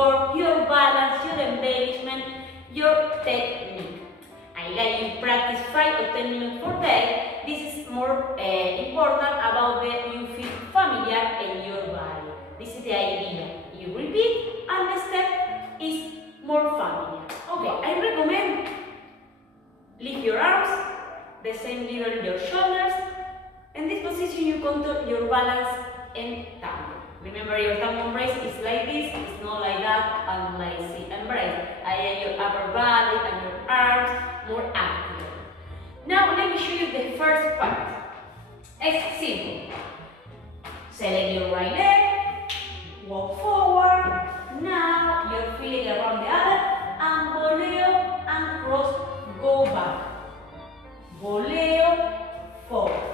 work your balance, your embellishment, your technique. I like you practice 5 or 10 minutes per day. This is more important about the you feel familiar in your body. This is the idea. You repeat and the step is more familiar. Okay, I recommend lift your arms, the same level your shoulders. In this position you control your balance in tango. Remember your tango embrace is like this, it's not like that and like this embrace. I have your upper body and your arms more active. Now let me show you the first part. It's simple. Select your right leg, walk forward. Now you're feeling around the other and voleo and cross, go back. Voleo, forward.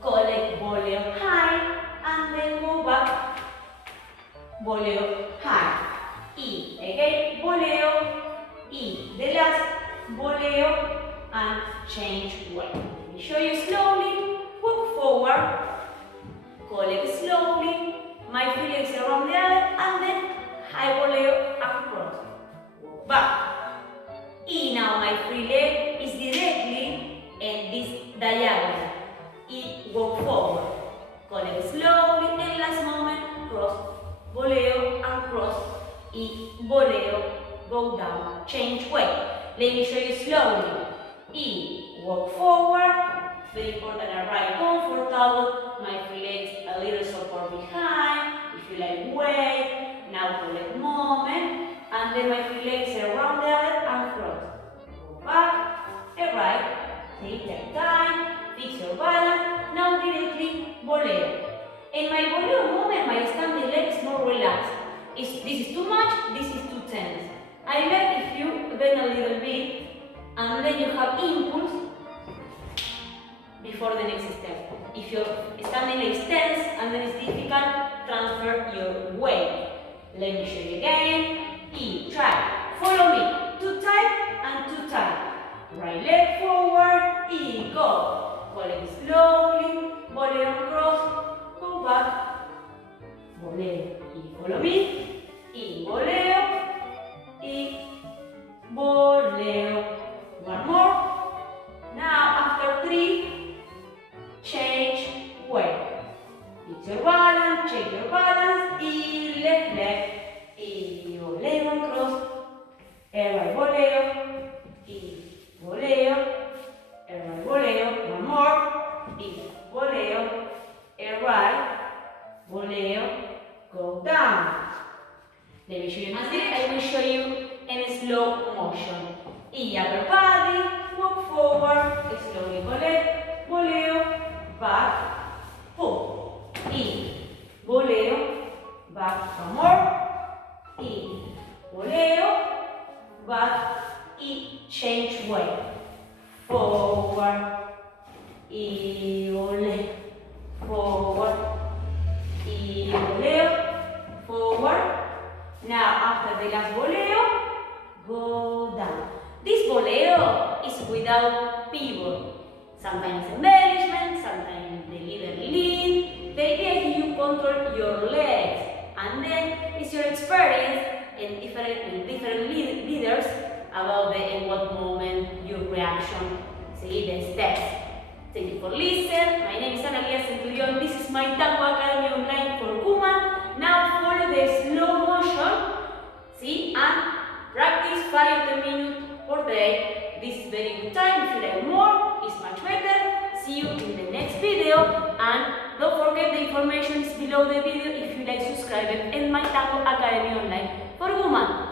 Collect voleo high and then go back. Voleo high. E. Again, voleo. E. The last voleo and change way. Let me show you slowly. Walk forward. Collect slowly. My feet is around the other and then high voleo across. Walk back. E. Now my free leg is directly in this diagonal. E. Walk forward. Collect slowly and last moment cross. Voleo and cross. E. Voleo. Go down. Change way. Let me show you slowly. E. Walk forward. Very important, right comfortable. My free legs a little support behind. If you like way. Now collect moment. And then my free legs around the other and cross. Go back and right. Take your time. Fix your balance. Now directly voleo. In my voleo movement, my standing leg is more relaxed. If this is too much, this is too tense. I like if you bend a little bit and then you have impulse before the next step. If your standing leg is tense and then it's difficult, transfer your weight. Let me show you again. E, try. Follow me. Too tight and too tight. Right leg forward. E, go. Voleo slowly. Voleo across. Go back. Voleo. E, follow me. E, voleo. E, voleo. One more. Now after 3, change way. Fix your balance, check your balance. E, left leg. E, voleo and cross. E, right voleo. E, voleo. E, right voleo. One more. E, voleo. E, right voleo. Go down. Let me show you this. I will show you in slow motion. E, upper body, walk forward, slowly collect, voleo, back, pull. E, voleo, back, one more. E, voleo, back, E, change way. Forward, E, voleo, forward, E, voleo, forward. Now after the last voleo, go down. This voleo is without pivot. Sometimes embellishment, sometimes the little lead. The idea is you control your legs, and then it's your experience and different leaders about in what moment your reaction, see the steps. Thank you for listening. My name is Analía Centurión. This is my Tango Academy online for women. Now follow the slow motion, see, and practice 5 to 10 minutes per day. This is very good time. If you like more, it's much better. See you in the next video. And don't forget the information is below the video if you like subscribe in my Tango Academy online for women.